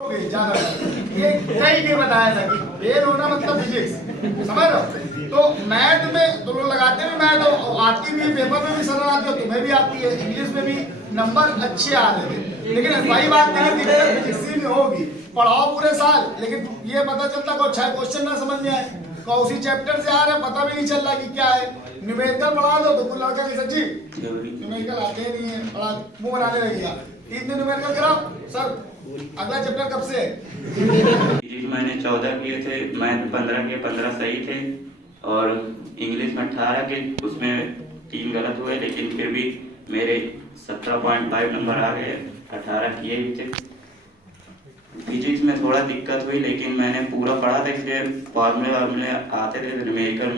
ये कहीं नहीं बताया था कि फेल होना मतलब फिजिक्स, समझ रहे हो? तो मैथ में तो लोग लगाते भी मैथ आती भी, पेपर में भी सरल आती है, तुम्हें भी आती है, इंग्लिश में भी नंबर अच्छे आ रहे थे। लेकिन वही बात नहीं थी फिजिक्स में होगी, पढ़ाओ पूरे साल लेकिन ये पता चलता को 6 क्वेश्चन ना समझ में आए, उसी चैप्टर से आ रहे पता भी नहीं चल रहा कि क्या है। न्यूमेरिकल पढ़ा दो तो कोई लड़का की सच्ची न्यूमेरिकल आते ही नहीं है, पढ़ा मुंह बनाने लगेगा, 3 दिन न्यूमेरिकल कराओ सर अगला चैप्टर कब से है? मैंने 14 किए थे, मैथ 15 किए, 15 सही थे और इंग्लिश में 18 के उसमें 3 गलत हुए, लेकिन फिर भी मेरे 17.5 नंबर आ गए, 18 किए भी थे। फिजिक्स में थोड़ा दिक्कत हुई लेकिन मैंने पूरा पढ़ा था, इसलिए फार्मूले आते थे, न्यूमेरिकल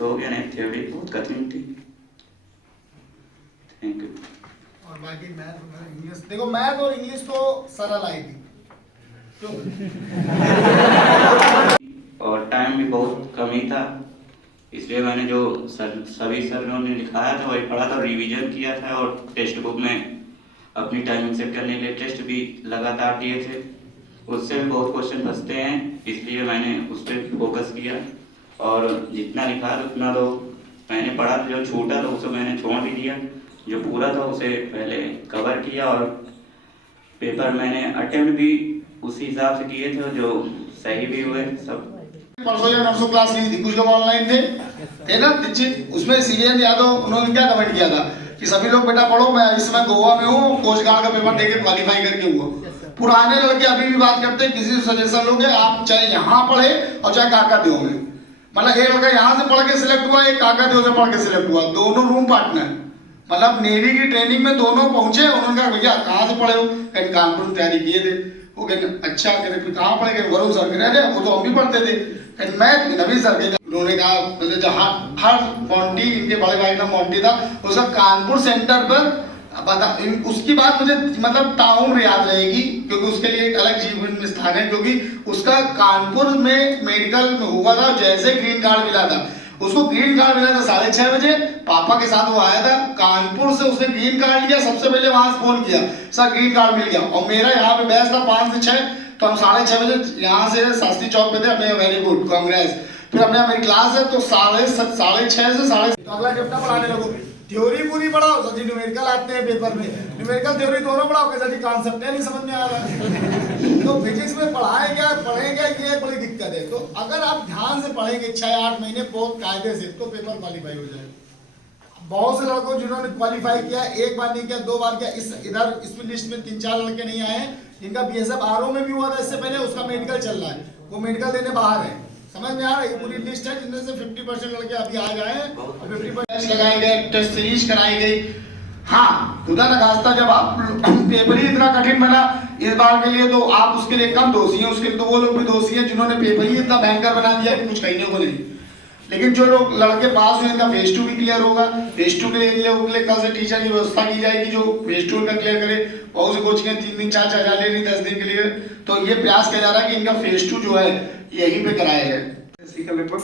हो गया, नहीं थ्योरी बहुत कठिन थी। Thank you. और बाकी मैथ और इंग्लिश, देखो मैथ और इंग्लिश तो सरल आई थी क्यों? और टाइम भी बहुत कम ही था, इसलिए मैंने जो सभी सरों ने लिखाया था वही पढ़ा था, रिवीजन किया था और टेक्स्ट बुक में अपनी टाइमिंग सेट करने के लिए टेस्ट भी लगातार दिए थे। उससे भी बहुत क्वेश्चन फंसते हैं, इसलिए मैंने उस पर फोकस किया और जितना लिखा था उतना तो मैंने पढ़ा, जो छूटा था उसे मैंने छोड़ भी दिया, जो पूरा था उसे पहले कवर किया और पेपर मैंने अटेम्प्ट भी उसी हिसाब से किए थे जो सही भी हुए सब। परसों या नरसों क्लास ली थी, कुछ लोग ऑनलाइन थे ना दीक्षित, उसमें सीरियन यादव उन्होंने क्या कमेंट किया था कि सभी लोग बेटा पढ़ो, मैं इस समय गोवा में हूँ, कोस्ट गार्ड का पेपर देके क्वालिफाई करके हुआ। पुराने लड़के अभी भी बात करते हैं किसी से सजेशन लोगे आप चाहे यहाँ पढ़े और चाहे काकादेव में, मतलब एक लड़का यहाँ से पढ़ के सिलेक्ट हुआ, एक काकादेव से पढ़ के सिलेक्ट हुआ, दोनों रूम पार्टनर, मतलब नेवी की ट्रेनिंग में दोनों पहुंचे। उन्होंने कहा भैया कहाँ से पढ़े हो? कहीं कानपुर में तैयारी किए थे। वो कहते अच्छा, कहते फिर कहाँ पढ़े? कहते वरुण सर के, वो तो हम भी पढ़ते थे। कहते मैं नवीन सर के। उन्होंने कहा मतलब जहाँ हर मॉन्टी, इनके बड़े भाई का मॉन्टी था, उसका कानपुर सेंटर पर बता, उसकी बात मुझे मतलब ताउम्र याद रहेगी क्योंकि उसके लिए एक अलग जीवन स्थान है, क्योंकि उसका कानपुर में मेडिकल में हुआ था, जैसे ग्रीन कार्ड मिला था उसको, ग्रीन कार्ड मिला था 6:30 बजे, पापा के साथ वो आया था कानपुर से, उसने ग्रीन कार्ड लिया, सबसे पहले वहां से फोन किया सर ग्रीन कार्ड मिल गया, और मेरा यहाँ पे बैच था 5 से 6, तो हम 6:30 बजे यहाँ से शास्त्री चौक पे थे, हमने वेरी गुड कांग्रेस, फिर हमने मेरी क्लास है तो 6:30 से 6:30 तो अगला चैप्टर पढ़ाने लगो, थ्योरी पूरी पढ़ाओ सर जी, न्यूमेरिकल आते हैं पेपर में, न्यूमेरिकल थ्योरी दोनों पढ़ाओ, कैसा जी कॉन्सेप्ट नहीं समझ में आ रहा है। तो फिजिक्स में पढ़ाए क्या पढ़ेंगे, ये बड़ी दिक्कत है। तो अगर आप ध्यान से पढ़ेंगे 6-8 महीने बहुत कायदे से, तो पेपर क्वालिफाई हो जाएगा। बहुत से लड़कों जिन्होंने क्वालिफाई किया, एक बार नहीं किया, 2 बार किया, इधर इस लिस्ट में 3-4 लड़के नहीं आए हैं जिनका बीएसएफ आरओ में भी हुआ था इससे पहले, उसका मेडिकल चल रहा है, वो मेडिकल देने बाहर है। समझ में आ रहा है? ये पूरी लिस्ट है जिनमें से 50% लड़के अभी आ गए हैं और 50% लगाए गए, टेस्ट सीरीज कराई गई। हाँ खुदा न खास्ता जब आप पेपर ही इतना कठिन बना इस बार के लिए, तो आप उसके लिए कम दोषी हैं, उसके लिए तो वो लोग भी दोषी हैं जिन्होंने पेपर ही इतना भयंकर बना दिया कि कुछ कहने को नहीं। लेकिन जो लोग लड़के पास हुए इनका फेज 2 भी क्लियर होगा, फेज 2 के लिए कल से टीचर की व्यवस्था की जाएगी जो फेज 2 का क्लियर करे। बहुत से कोचिंग 3 दिन 4 हजार ले रही 10 दिन के लिए, तो ये प्रयास किया जा रहा है कि इनका फेज 2 जो है यहीं पे कराया जाए। लगभग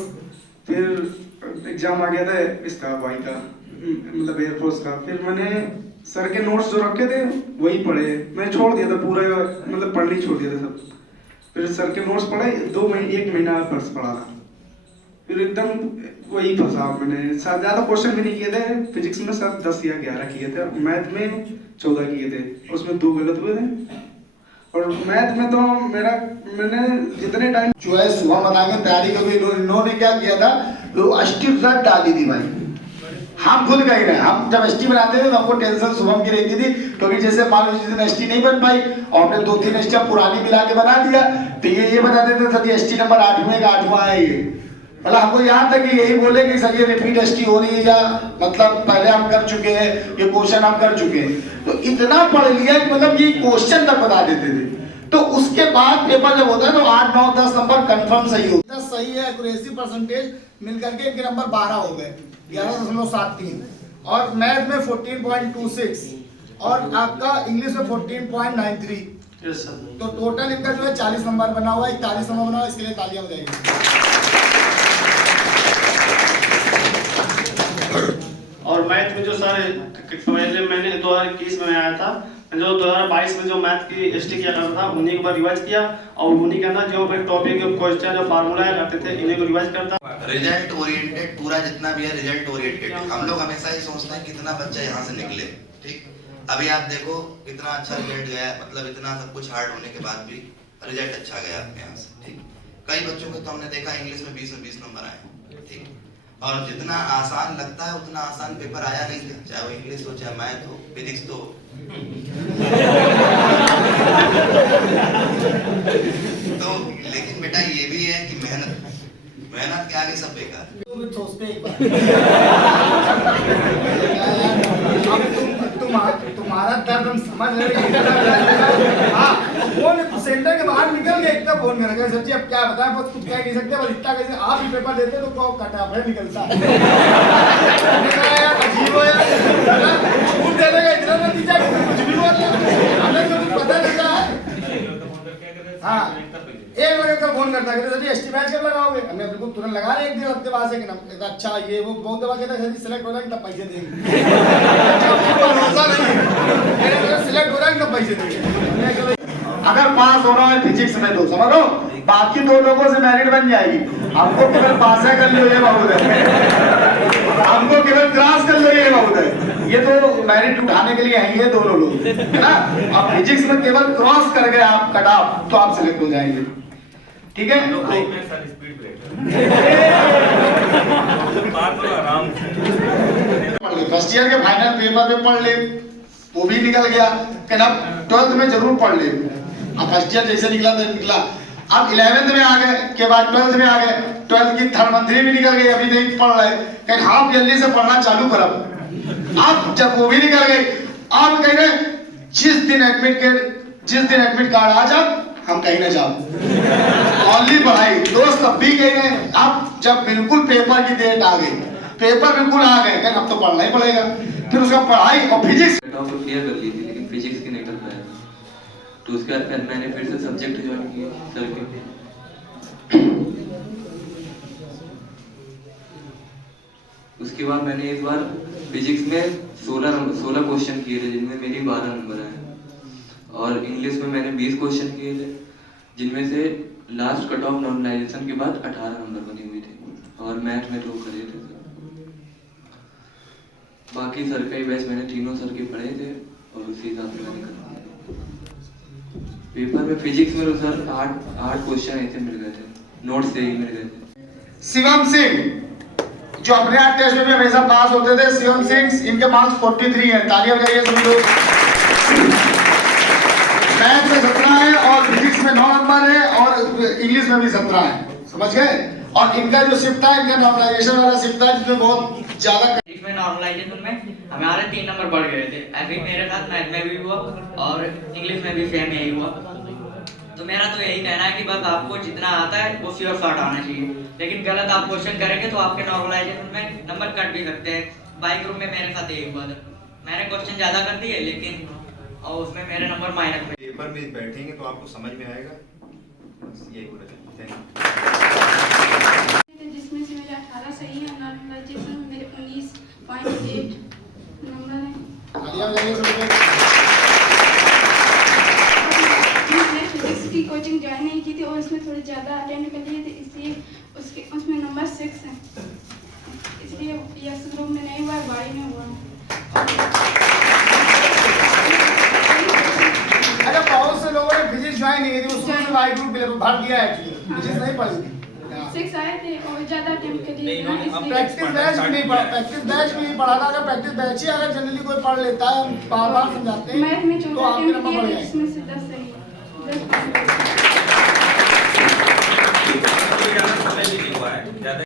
फिर एग्जाम आ गया था इसका वाई का, मतलब एयरफोर्स का, फिर मैंने सर के नोट्स जो रखे थे वही पढ़े, मैं छोड़ दिया था पूरा, मतलब पढ़ने छोड़ दिया था सब। फिर सर के नोट्स पढ़े, 1 महीना पर्स पढ़ा था, फिर एकदम वही फंसा मैंने। ज़्यादा क्वेश्चन भी नहीं किए थे, फिजिक्स में सब 10 या 11 किए थे, मैथ में 14 किए थे, उसमें 2 गलत हुए थे। और मैथ में तो मैंने जितने टाइम जो है सुबह बताएंगे तैयारी कभी, इन्होंने क्या किया था, वो अष्टी रट डाली थी भाई, हम खुद कह रहे हैं, हम जब एसटी बनाते थे तो हमको टेंशन शुभम की रहती थी, क्योंकि जैसे मान लो जिस दिन एसटी नहीं बन पाई और हमने 2-3 एसटी पुरानी मिला के बना दिया, तो ये बता देते सर एसटी नंबर 8वें का 8वां है ये, मतलब हमको यहाँ तक यही बोले कि सर ये रिपीट एसटी हो रही है, या मतलब पहले हम कर चुके हैं, ये क्वेश्चन हम कर चुके हैं, तो इतना पढ़ लिया कि मतलब ये क्वेश्चन तक बता देते थे। तो उसके बाद पेपर जब होता है तो 8, 9, 10 नंबर कंफर्म सही होता है, सही है, एक्यूरेसी परसेंटेज मिलकर के इनके नंबर 12 हो गए, 11.73, और मैथ में 14.26 और आपका इंग्लिश में 14.93। तो टोटल इनका जो है 40 नंबर बना हुआ है, 41 नंबर बना हुआ है, इसके लिए तालियां बजाइए। और मैथ में जो सर पहले मैंने 2021 में आया था, जो 2022 में जो मैथ की एसटी किया करता था उन्हीं को रिवाइज किया और उन्हीं के अंदर जो टॉपिक क्वेश्चन जो फार्मूला करते थे इन्हीं को रिवाइज करता। रिजल्ट ओरिएंटेड पूरा जितना भी है रिजल्ट ओरिएंटेड। हम लोग हमेशा ही सोचते हैं कितना बच्चा यहाँ से निकले, ठीक। अभी आप देखो कितना अच्छा रिजल्ट गया, मतलब इतना सब कुछ हार्ड होने के बाद भी रिजल्ट अच्छा गया आपके यहाँ से, ठीक। कई बच्चों को तो हमने देखा इंग्लिश में 20 में 20 नंबर आए, ठीक। और जितना आसान लगता है उतना आसान पेपर आया नहीं है, चाहे वो इंग्लिश हो चाहे मैथ हो फिजिक्स तो तो लेकिन बेटा ये भी है कि मेहनत के आगे सब बेकार। तुम्हारा दर्द हम समझ रहे हैं। हाँ, फोन सेंटर के बाहर निकल गए, एकदम फोन कर सर जी अब क्या बताएं, बस कुछ कह नहीं सकते, बस इतना कैसे आप ही पेपर देते तो को कटाफे निकलता। अजीब हो यार, छूट दे देगा इतना नतीजा कि कुछ भी बोल हमें तो कुछ पता नहीं रहा है। हाँ, एक लगे तो फोन करता है सर जी एसटी बैच कब लगाओगे, हमने बिल्कुल तुरंत लगा रहे एक दिन हफ्ते बाद से कि ना अच्छा ये वो बहुत दफा कहता है सिलेक्ट हो जाएंगे तब पैसे देंगे। भरोसा नहीं, सिलेक्ट हो जाएंगे तब पैसे देंगे। अगर पास होना है फिजिक्स में तो समझो बाकी दो लोगों से मेरिट बन जाएगी। हमको केवल पास है कर लो ये बहुत है, हमको केवल क्रॉस कर लो ये बहुत है, ये तो मेरिट उठाने के लिए हैं ये दोनों लोग, है ना। अब फिजिक्स में केवल क्रॉस कर गए आप कट ऑफ तो आप सिलेक्ट हो जाएंगे, ठीक है। फर्स्ट ईयर के फाइनल पेपर में पढ़ ले वो भी निकल गया, कि अब 12th में जरूर पढ़ ले। अब फर्स्ट ईयर जैसे निकला तो निकला, अब 11th में आ गए के बाद 12th में आ गए, 12th की थर्ड मंथली भी निकल गई, अभी नहीं पढ़ रहे, कहीं आप जल्दी से पढ़ना चालू करब। अब जब वो भी निकल गई, आप कह रहे जिस दिन एडमिट कार्ड आ जाए हम कहीं ना जाओ ऑनली पढ़ाई। दोस्त अब भी कह रहे अब जब बिल्कुल पेपर की डेट आ गई, पेपर बिल्कुल आ गए, कहीं अब तो पढ़ना ही पड़ेगा, फिर उसका पढ़ाई और फिजिक्स क्लियर कर ली थी लेकिन फिजिक्स की नहीं कर पाया, तो उसके बाद फिर मैंने फिर से सब्जेक्ट ज्वाइन किए सर के। उसके बाद मैंने इस बार फिजिक्स में 16 क्वेश्चन किए थे जिनमें मेरी 12 नंबर आए, और इंग्लिश में मैंने 20 क्वेश्चन किए थे जिनमें से लास्ट कट ऑफ नॉर्मलाइजेशन के बाद 18 नंबर बनी हुई थी, और मैथ में 2 करे थे। बाकी सर का ही बैच मैंने तीनों सर के पढ़े थे और उसी हिसाब से मैंने कर दिया। पेपर में फिजिक्स में तो सर 8 क्वेश्चन ऐसे मिल गए थे, नोट्स से ही मिल गए थे। शिवम सिंह जो अपने आप टेस्ट में भी हमेशा पास होते थे, शिवम सिंह इनके मार्क्स 43 है, तालियां बजाइए सभी लोग। मैथ में 17 है और फिजिक्स में 9 नंबर है और इंग्लिश में भी 17 है, समझ गए। और इनका जो शिफ्ट है, इनका नॉर्मलाइजेशन वाला शिफ्ट है जिसमें बहुत ज्यादा इसमें नॉर्मलाइजेशन में हमारे 3 नंबर बढ़ गए थे। ऐसे ही मेरे साथ मैथ में भी हुआ और इंग्लिश में भी सेम यही हुआ। तो मेरा तो यही कहना है कि बस आपको जितना आता है वो श्योर शॉट आना चाहिए, लेकिन गलत आप क्वेश्चन करेंगे तो आपके नॉर्मलाइजेशन में नंबर कट भी सकते हैं। बाई ग्रुप में मेरे साथ यही हुआ था, मैंने क्वेश्चन ज्यादा कर दिए लेकिन और उसमें मेरे नंबर माइनस में। पेपर में बैठेंगे तो आपको समझ में आएगा, बस यही बोला जाता है। जिसमें से मेरे 18 सही है, नॉर्मलाइजेशन में मेरे 19.8 नंबर है। मैंने फिजिक्स की कोचिंग ज्वाइन नहीं की थी और उसमें थोड़े ज़्यादा अटेंड कर लिए थे, इसलिए उसमें नंबर 6 है, इसलिए यस ग्रुप में नहीं हुआ, बाई में हुआ। अरे बहुत से लोगों ने फिजिक्स ज्वाइन नहीं की थी, उसमें वाई ग्रुप भर दिया है, फिजिक्स नहीं पढ़ी थी। 6 आए थे और ज़्यादा अटेम्प्ट कर लिए थे, इसलिए प्रैक्टिस बैच भी नहीं पढ़ा था। अगर प्रैक्टिस बैच ही अगर जनरली कोई पढ़ लेता है, हम बार-बार समझाते हैं, मैथ में तो 14 आपके अटेम्प्ट नंबर किए बढ़ थे जाएंगे। जिसमें से 10 सही है।